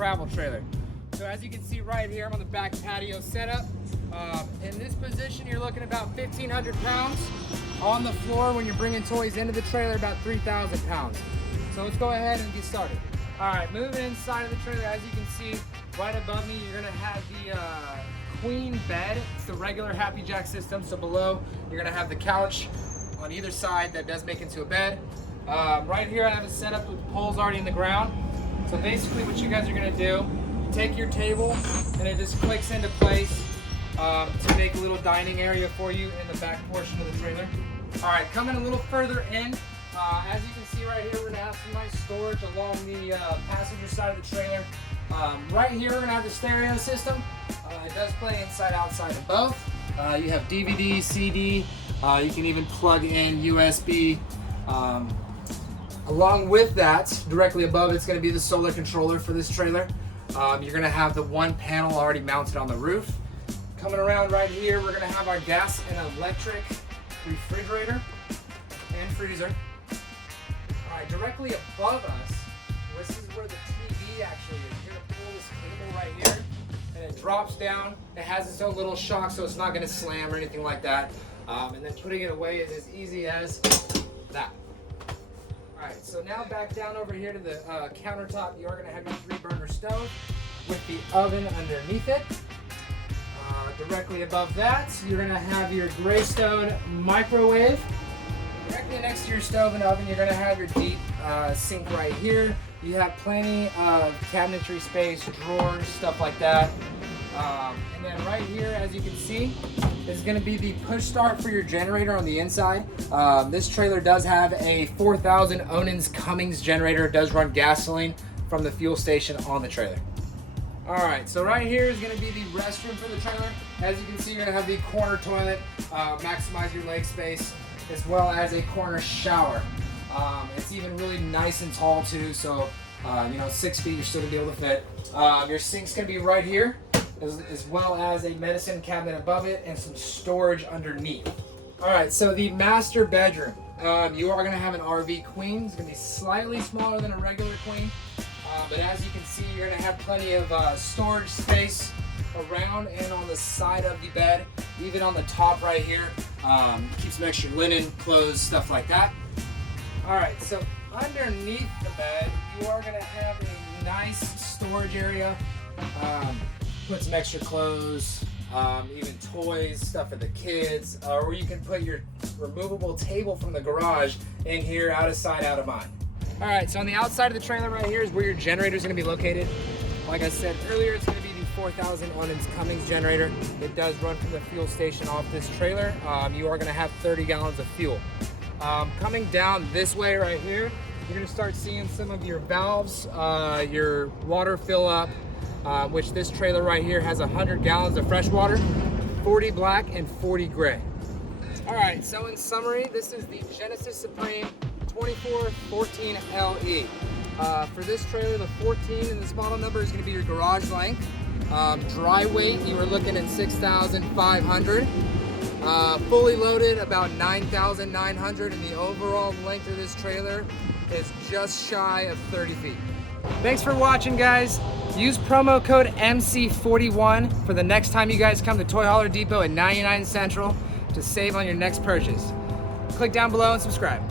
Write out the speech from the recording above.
travel trailer. So as you can see right here, I'm on the back patio setup. In this position, you're looking about 1,500 pounds. On the floor, when you're bringing toys into the trailer, about 3,000 pounds. So let's go ahead and get started. All right, moving inside of the trailer, as you can see, right above me, you're gonna have the Queen Bed. It's the regular Happy Jack system. So below, you're gonna have the couch on either side that does make into a bed. Right here, I have it set up with poles already in the ground. So basically what you guys are gonna do, you take your table and it just clicks into place to make a little dining area for you in the back portion of the trailer. All right, coming a little further in, as you can see right here, we're gonna have some nice storage along the passenger side of the trailer. Right here, we're gonna have the stereo system. It does play inside, outside of both. You have DVD, CD, you can even plug in USB. Along with that, directly above, it's gonna be the solar controller for this trailer. You're gonna have the one panel already mounted on the roof. Coming around right here, we're gonna have our gas and electric refrigerator and freezer. All right, directly above us, this is where the TV actually is. You're gonna pull this cable right here, and it drops down. It has its own little shock, so it's not gonna slam or anything like that. And then putting it away is as easy as that. All right, so now back down over here to the countertop, you are gonna have your 3-burner stove with the oven underneath it. Directly above that, you're gonna have your Greystone microwave. Directly next to your stove and oven, you're gonna have your deep sink right here. You have plenty of cabinetry space, drawers, stuff like that. And then right here, as you can see, is gonna be the push start for your generator on the inside. This trailer does have a 4,000 Onins Cummins generator. It does run gasoline from the fuel station on the trailer. All right, so right here is gonna be the restroom for the trailer. As you can see, you're gonna have the corner toilet, maximize your leg space, as well as a corner shower. It's even really nice and tall too, so 6 feet, you're still gonna be able to fit. Your sink's gonna be right here, as well as a medicine cabinet above it and some storage underneath. All right, so the master bedroom. You are gonna have an RV queen. It's gonna be slightly smaller than a regular queen. But as you can see, you're gonna have plenty of storage space around and on the side of the bed, even on the top right here. Keep some extra linen, clothes, stuff like that. All right, so underneath the bed, you are gonna have a nice storage area. Put some extra clothes, even toys, stuff for the kids, or you can put your removable table from the garage in here, out of sight, out of mind. All right, so on the outside of the trailer right here is where your generator is gonna be located. Like I said earlier, it's gonna be the 4,000 Onins Cummins generator. It does run from the fuel station off this trailer. You are gonna have 30 gallons of fuel. Coming down this way right here, you're gonna start seeing some of your valves, your water fill up, which this trailer right here has 100 gallons of fresh water, 40 black and 40 gray. All right, so in summary, this is the Genesis Supreme 2414 LE. For this trailer, the 14 in this model number is going to be your garage length. Dry weight, you were looking at 6,500. Fully loaded, about 9,900, and the overall length of this trailer is just shy of 30 feet. Thanks for watching, guys. Use promo code MC41 for the next time you guys come to Toy Hauler Depot at 99 Central to save on your next purchase. Click down below and subscribe.